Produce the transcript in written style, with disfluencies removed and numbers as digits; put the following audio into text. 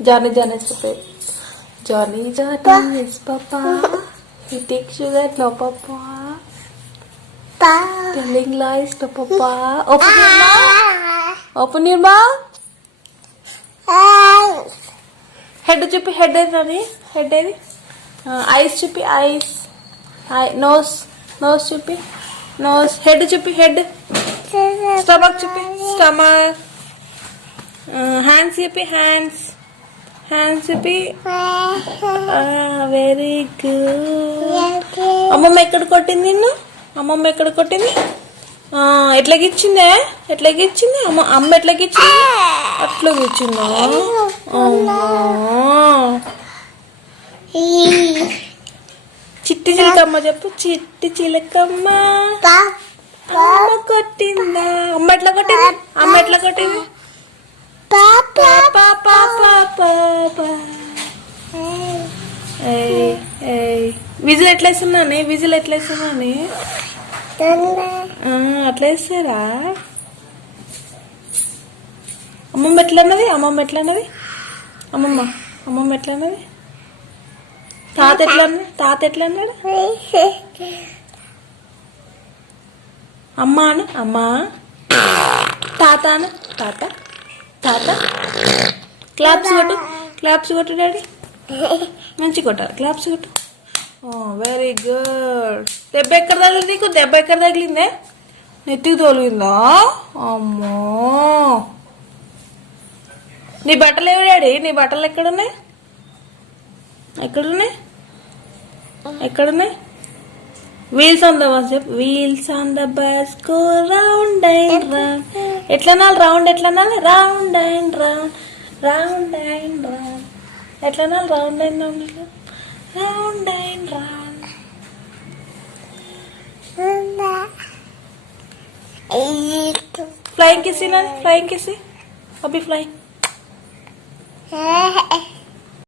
Johnny Johnny is Papa. Johnny Johnny is Papa. He takes sugar, no Papa. Telling lies to Papa. Open your mouth. Open your mouth. Head chupi, head is head is. Eyes chupi, eyes. Nose, nose chupi, nose. Head chupi, head. Stomach chupi, stomach. Hands chupi, hands. Hands chupi. Very good. అమ్మమ్మ ఎక్కడ కొట్టింది నిన్ను? అమ్మమ్మ ఎక్కడ కొట్టింది? ఎట్లా గిచ్చిందే? ఎట్లా గిచ్చింది? అమ్మ ఎట్లా గిచ్చింది? అట్లా గిచ్చిందా? చిట్టి చిలకమ్మ చెప్పు. చిట్టి చిలకమ్మ అమ్మ కొట్టిందా? అమ్మ ఎట్లా కొట్టింది? అమ్మ ఎట్లా కొట్టింది? విజిల్ ఎట్లా వేస్తున్నానే? విజిల్ ఎట్లా వేస్తున్నానే? అట్లా వేస్తారా? అమ్మమ్మ ఎట్లా అన్నది? అమ్మమ్మ ఎట్లా అన్నది? అమ్మమ్మ అమ్మమ్మ ఎట్లా అన్నది? తాత ఎట్లా అన్నాడు? తాత ఎట్లా అన్నాడు? అమ్మ అను. అమ్మా. తాత అను. తాత తాత. క్లాప్స్ కొట్టు. క్లాప్స్ కొట్టు డాడీ. మంచి కొట్టాలి. క్లాప్స్ కొట్టు. Very good. దెబ్బ ఎక్కడ తగిలింది నీకు? దెబ్బ ఎక్కడ తగిలిందే? నెత్తికి తోలిందా? అమ్మో. నీ బట్టలు ఏవి డాడీ? నీ బట్టలు ఎక్కడున్నాయి? ఎక్కడున్నాయి? ఎక్కడున్నాయి? వీల్స్ ఆన్ ద బస్ చెప్పు. Wheels on the bus go round and round. ఎట్లా నాలు? రౌండ్ ఎట్లా నాలు? Round and round, round and round. ఎట్లా నాలు? Round and round, round and round. Flying kiss. Flying kiss. అబ్బి ఫ్లయింగ్.